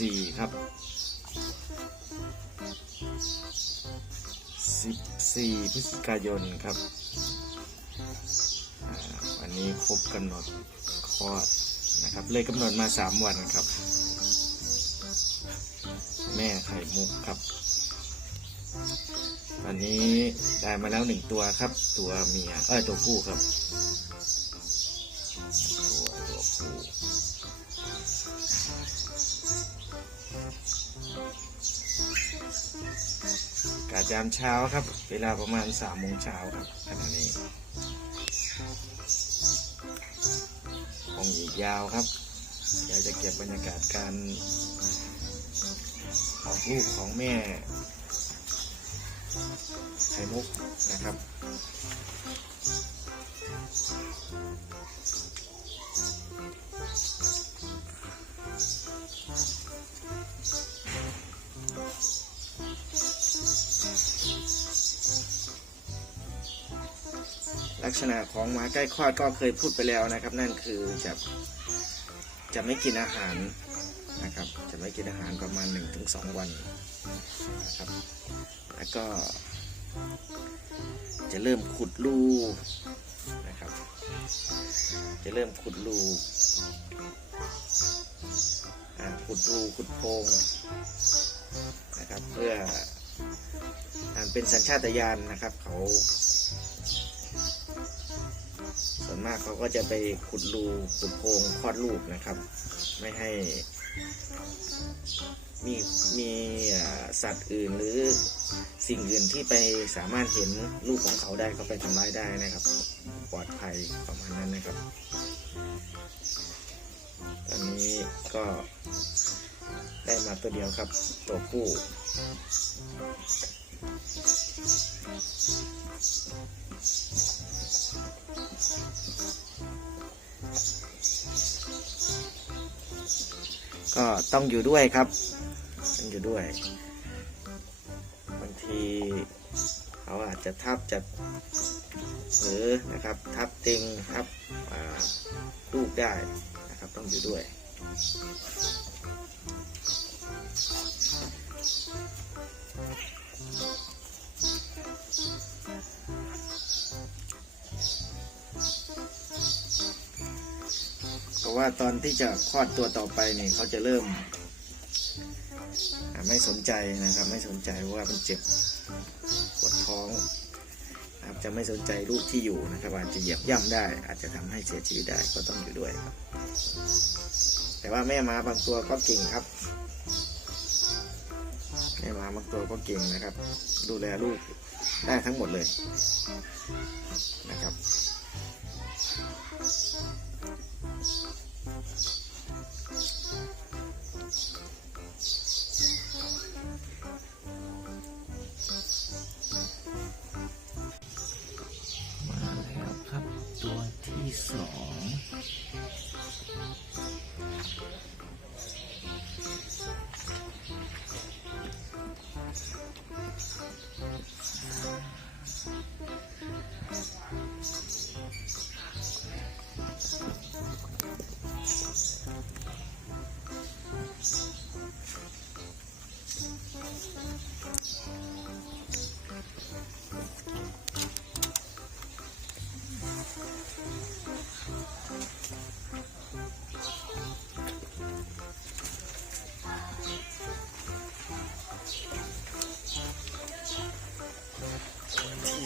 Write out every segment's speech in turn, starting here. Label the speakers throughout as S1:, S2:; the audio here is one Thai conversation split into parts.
S1: 14ครับ14พฤศจิกายนครับอันนี้ครบกำหนดคลอดนะครับ เลยกำหนดมา3วันครับ แม่ไข่มุกครับตอนนี้ได้มาแล้วหนึ่งตัวครับ ตัวเมียเอ้ยตัวผู้ครับ ยามเช้าครับ เวลาประมาณสามโมงเช้าครับขณะนี้คงอีกยาวครับเดี๋ยวจะเก็บบรรยากาศการออกลูกของแม่ไข่มุกนะครับ ลักษณะของหมาใกล้คลอดก็เคยพูดไปแล้วนะครับ นั่นคือจะจะไม่กินอาหารนะครับ จะไม่กินอาหารประมาณ 1-2 วันนะครับ แล้วก็จะเริ่มขุดรูนะครับ จะเริ่มขุดรูขุดรูขุดโพรงนะครับ เพื่อเป็นสัญชาตญาณนะครับเขา วนมากเขาก็จะไปขุดรูขุดโพรงคลอดลูกนะครับ ไม่ให้ มีมีสัตว์อื่นหรือสิ่งอื่นที่ไปสามารถเห็นลูกของเขาได้เขาไปทำร้ายได้นะครับ ปลอดภัยประมาณนั้นนะครับ ตอนนี้ก็ได้มาตัวเดียวครับ ตัวผู้ ก็ต้องอยู่ด้วยครับ ต้องอยู่ด้วย บางทีเขาอาจจะทับจะหรือนะครับ ทับติงทับลูกได้นะครับ ต้องอยู่ด้วย ราะว่าตอนที่จะคลอดตัวต่อไปเนี่ยเขาจะเริ่ม ไม่สนใจนะครับ ไม่สนใจว่ามันเจ็บปวดท้องครับจะไม่สนใจลูกที่อยู่นะครับอาจจะเหยียบย่ำได้ อาจจะทำให้เสียชีวิตได้ก็ต้องอยู่ด้วยครับ แต่ว่าแม่ม้าบางตัวก็เก่งครับแม่ม้าบางตัวก็เก่งนะครับ ดูแลลูกได้ทั้งหมดเลยนะครับ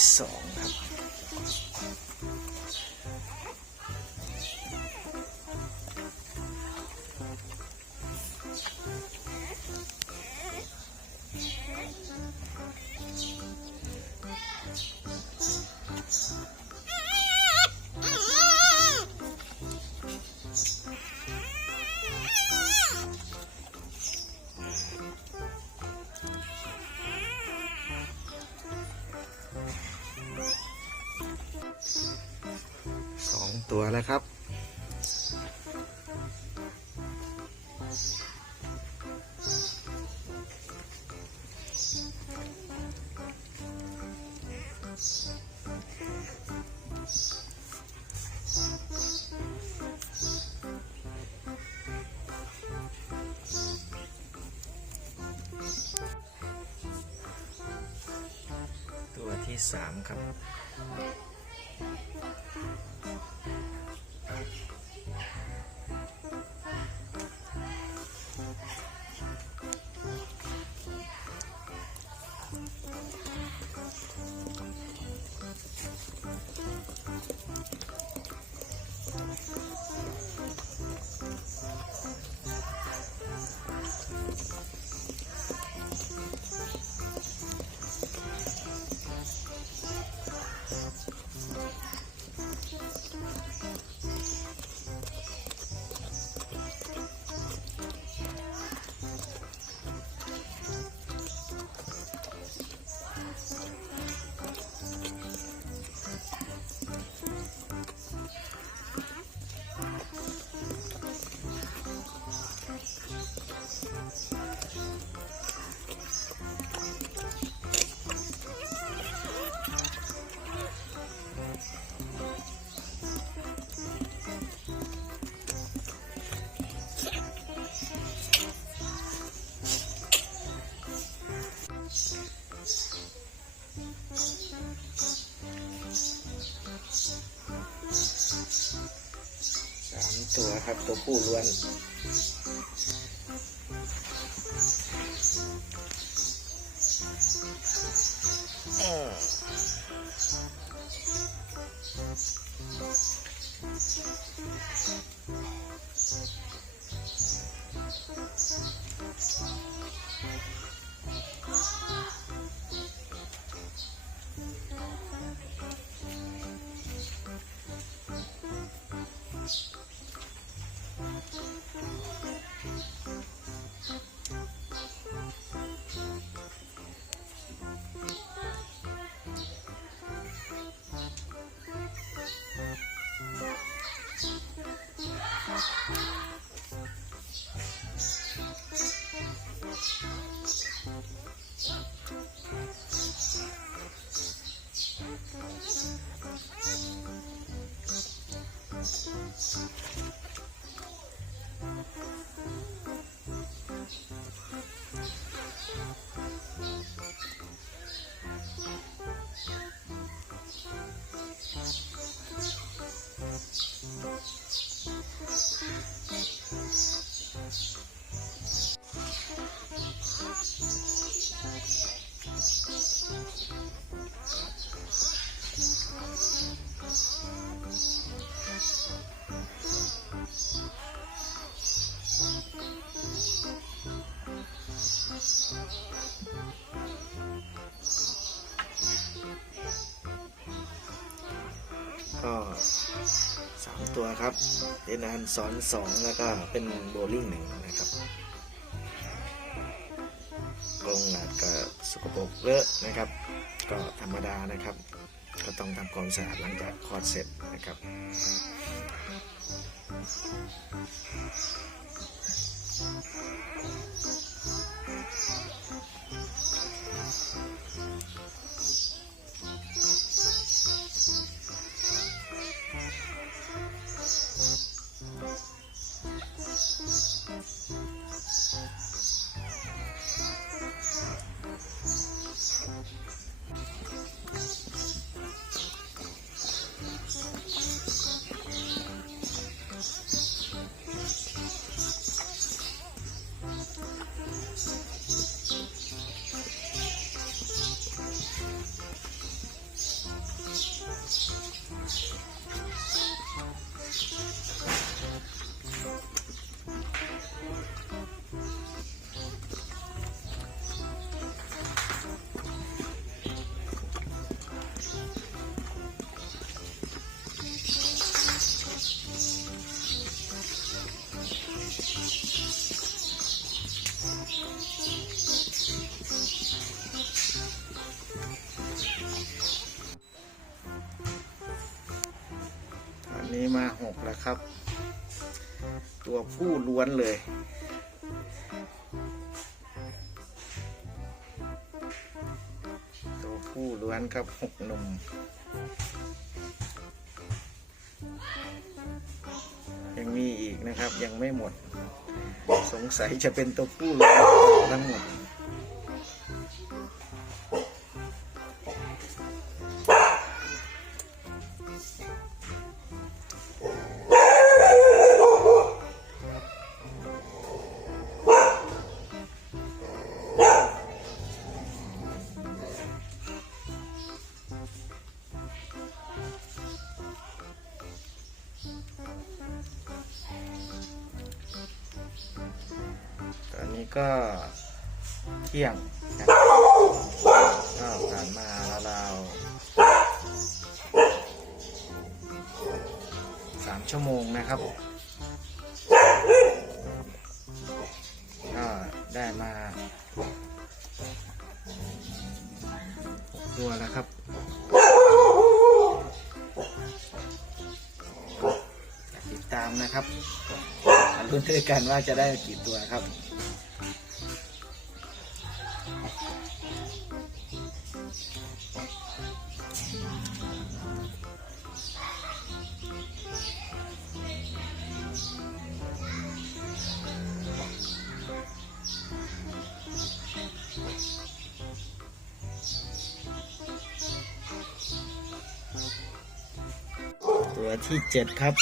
S1: ที่ะครับ ตัวที่สามครับ คู่ล้วน อืม ตัวครับเป็นอันสอนสองแล้วก็เป็นโบลิ่งหนึ่งนะครับกรงอาจก็สกปรกเลอะนะครับ ก็ธรรมดานะครับ ก็ต้องทำความสะอาดหลังจากคลอดเสร็จนะครับ มาหกแล้วครับ ตัวผู้ล้วนเลย ตัวผู้ล้วนครับหกหนุ่มยังมีอีกนะครับยังไม่หมด สงสัยจะเป็นตัวผู้ล้วนทั้งหมด ก็เที่ยงครับก็ผ่านมาราวๆสามชั่วโมงนะครับก็ได้มาตัวแล้วครับติดตามนะครับมาลุ้นด้วยกันว่าจะได้กี่ตัวครับ ตัวที่เจ็ดครับ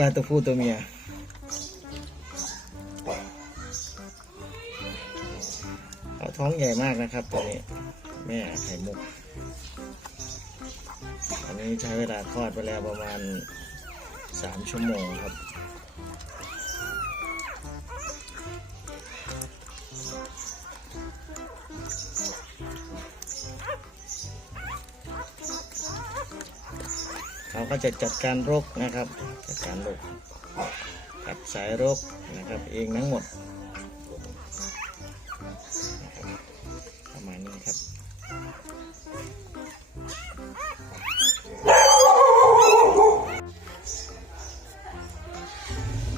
S1: ว่าตัวผู้ตัวเมียเขาท้องใหญ่มากนะครับตัวนี้ แม่ไข่มุก อันนี้ใช้เวลาคลอดไปแล้วประมาณสามชั่วโมงครับ ก็จะจัดการรกนะครับ จัดการรกตัดสายรกนะครับ เองทั้งหมดประมาณนี้ครับ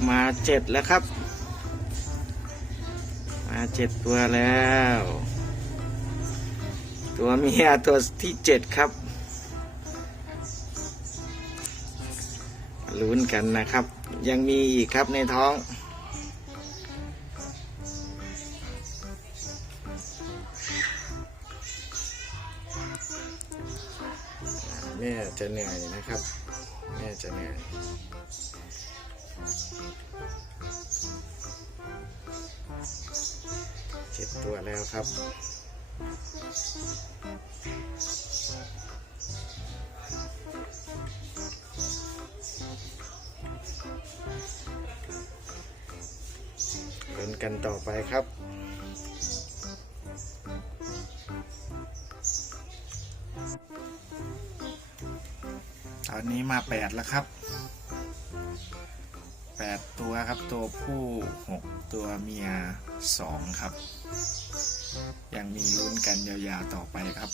S1: มาเจ็ดแล้วครับ มาเจ็ดตัวแล้ว ตัวเมียตัวที่เจ็ดครับ ลุ้นกันนะครับ ยังมีอีกครับในท้อง แม่จะเหนื่อยนะครับ แม่จะเหนื่อยเจ็ดตัวแล้วครับ ลุ้นกันต่อไปครับตอนนี้มาแปดแล้วครับแปดตัวครับตัวผู้หกตัวเมียสองครับ ยังมีลุ้นกันยาวๆต่อไปครับ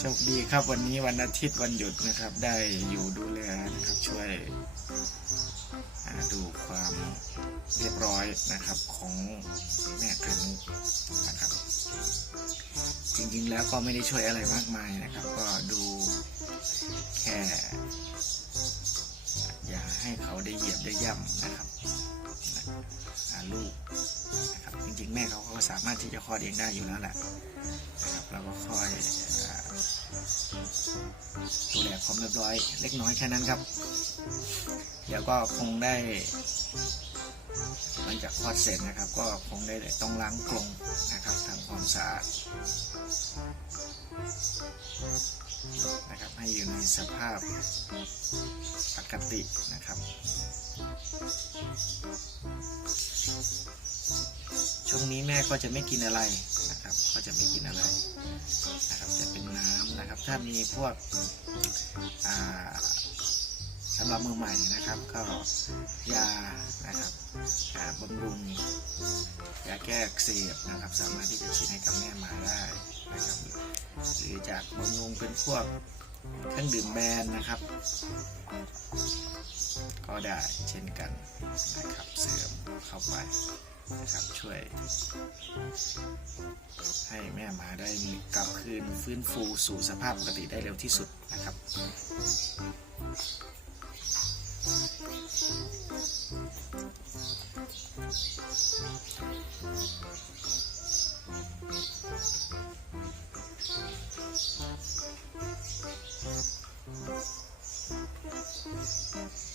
S1: โชคดีครับวันนี้วันอาทิตย์วันหยุดนะครับ ได้อยู่ดูแลนะครับ ช่วยดูความเรียบร้อยนะครับของแม่คันนะครับ จริงๆแล้วก็ไม่ได้ช่วยอะไรมากมายนะครับ ก็ดูแค่ อย่าให้เขาได้เหยียบได้ย่ำนะครับลูกนะครับจริงๆ แม่เขาก็สามารถที่จะคลอดเองได้อยู่แล้วแหละนะครับเราก็ค่อย ดูแลความเรียบร้อย เล็กน้อยแค่นั้นครับ เดี๋ยวก็คงได้หลังจากคลอดเสร็จนะครับ ก็คงได้ต้องล้างกรงนะครับทำความสะอาดนะครับให้อยู่ในสภาพปกตินะครับช่วงนี้แม่ก็จะไม่กินอะไรนะครับ ก็จะไม่กินอะไร ถ้ามีพวกสำหรับมือใหม่นะครับ ก็ยานะครับยาบำรุงยาแก้อักเสบนะครับ สามารถที่จะฉีดให้กับแม่มาได้นะครับหรือจากบำรุงเป็นพวกเครื่องดื่มแบรนด์นะครับ ก็ได้เช่นกันนะครับเสริมเข้าไป นะครับช่วยให้แม่มาได้กลับคืนฟื้นฟูสู่สภาพปกติได้เร็วที่สุดนะครับ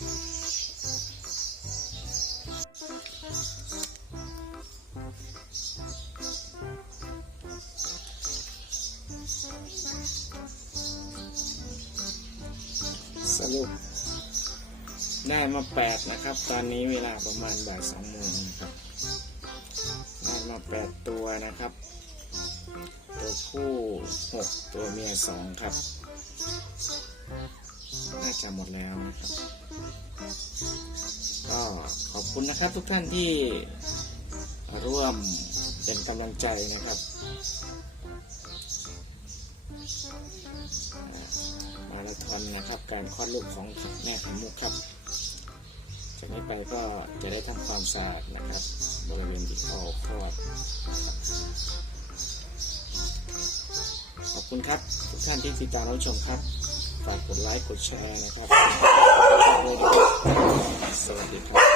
S1: ส รุปได้มาแปดนะครับ ตอนนี้เวลาประมาณบ่ายสองโมงครับ ได้มาแปดตัวนะครับ ตัวผู้หกตัวเมียสองครับ น่าจะหมดแล้วนะครับ ก็ขอบคุณนะครับทุกท่านที่ร่วมเป็นกำลังใจนะครับ มาราธอนนะครับ การคลอดลูกของแม่ไข่มุกครับจากนี้ไปก็จะได้ทำความสะอาดนะครับ บริเวณที่เขาคลอดขอบคุณครับ ทุกท่านที่ติดตามรับชมครับ ฝากกดไลค์กดแชร์นะครับ สวัสดีครับ